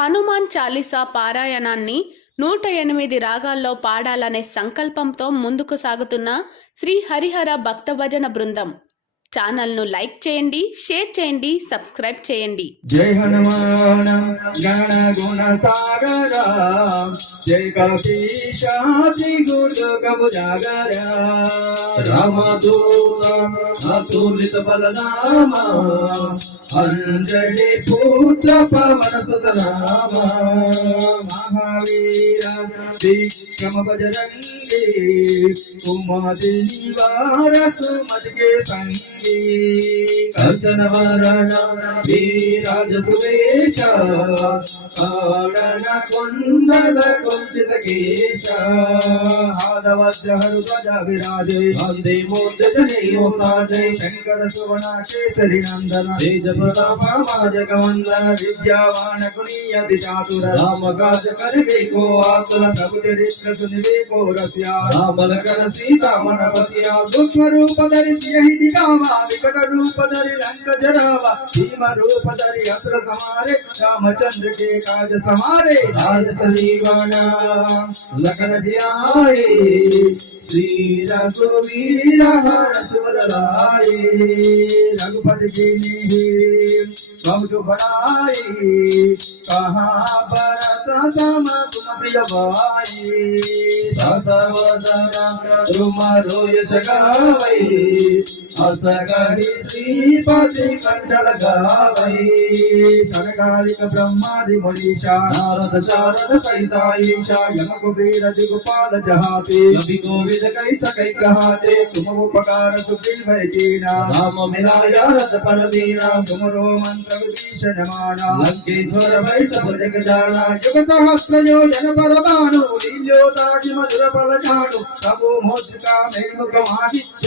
హనుమాన్ చాలీసా పారాయణాన్ని నూట ఎనిమిది రాగాల్లో పాడాలనే సంకల్పంతో ముందుకు సాగుతున్న శ్రీ హరిహర భక్త భజన బృందం. ఛానల్ను లైక్ చేయండి షేర్ చేయండి సబ్స్క్రైబ్ చేయండి. జై హనుమాన్ గణ గుణ సాగర. జై కపీశాతి గుణ కబు జాగర రామదూత అతులిత బలనామ అంజలి పుత్ర పవన సుతనామ మహావీర విక్రమ బజరంగి కుమారి నివారస మదికే సంగీ కర్చన వరణ వీరాజ సువేశ కారణ కొండల కొంచిత కేశ वज्रहरुध्वज विराजे वन्दे मोदजनेयोताजे शङ्कर सुवना केसरि नन्दन तेज प्रतापामाजक वन्दन विद्यावान कुनीयति चातुर रामकाज करवेको आतुर प्रभुज रित्र सुनिवेको रस्या रामलकर सीता मनपतिया सूक्ष्म रूप धरि सियहि दिगावा विकट रूप धरि लंक जरावा भीम रूप धरि अस्त्र समारे रामचंद्र के काज समारे राज सजीवाना लखन जियाए శ్రీ రఘువీర సురలాయే రఘుపతి కౌటు బడాయి కహాబర సమ తుమ ప్రియ బాయి సతవదన రుమ రోయ సగావై అసగడి శ్రీపతి మండల గావై సనకాలిక బ్రహ్మాది ముడీషా నారద శారద సైతాయిషా యమ కుబీర దిగుపాల జహాతే రవి గోవిద కైస కై కహాతే తుమ ఉపకార సుగ్రీవై దీనా రామ మిలాయ రథ పరదీనా తుమరో మంత్ర విదీష నమానా లంకేశ్వర వై సభ జగజానా యుగ సహస్రయో జన మధుర పలజాడు తమో మోసికా మేముఖమాదిత్య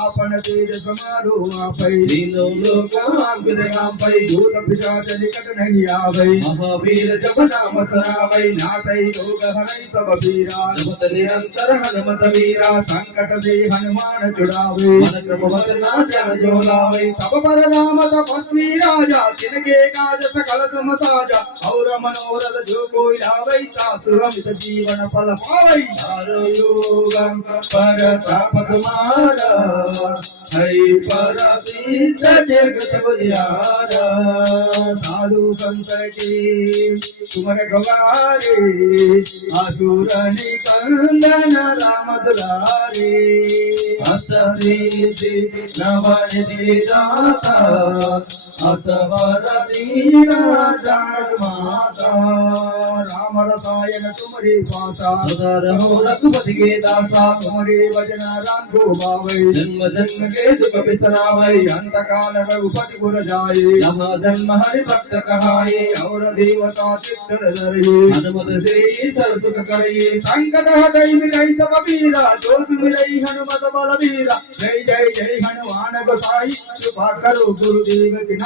ఆపణ తేజ సమాలు ఆపై లోకాంబిదగాంపై దూత పిశాచని కటనగి ఆపై మహావీర జపనామ సరావై నాటై యోగ హరై సభ వీరా నమత నిరంతర హనుమత వీరా సంకట దే హనుమాన చుడావై. మనక్రమ వదనా జన జోలావై సభ పరనామ తపస్వీ రాజా తినకే కాజ సకల సమతాజ ఔర మనోరథ జోగో యావై తాసురమిత జీవన ఫల పావై ధారయోగం పరతాపకమార హై పరసిద్ధ జగతవయార సాధు సంతకి సుమర గవారే ఆసురని కందన రామదులారే అసరి నవని దాత రామరసాయన కుమరి రఘుపతి కే దాసా కుమరి వజన రాఘు బావై జన్మ జన్మ కేతు కపిసరావై అంతకాల రఘుపతి గుర జాయి నమ జన్మ హరి భక్త కహాయి ఔర దేవతా చిత్తర దరి హనుమత శ్రీ సరసుక కరయి సంకట హటై మిలై సమ వీర జ్యోతి మిలై హనుమత బల వీర జై గురుదేవ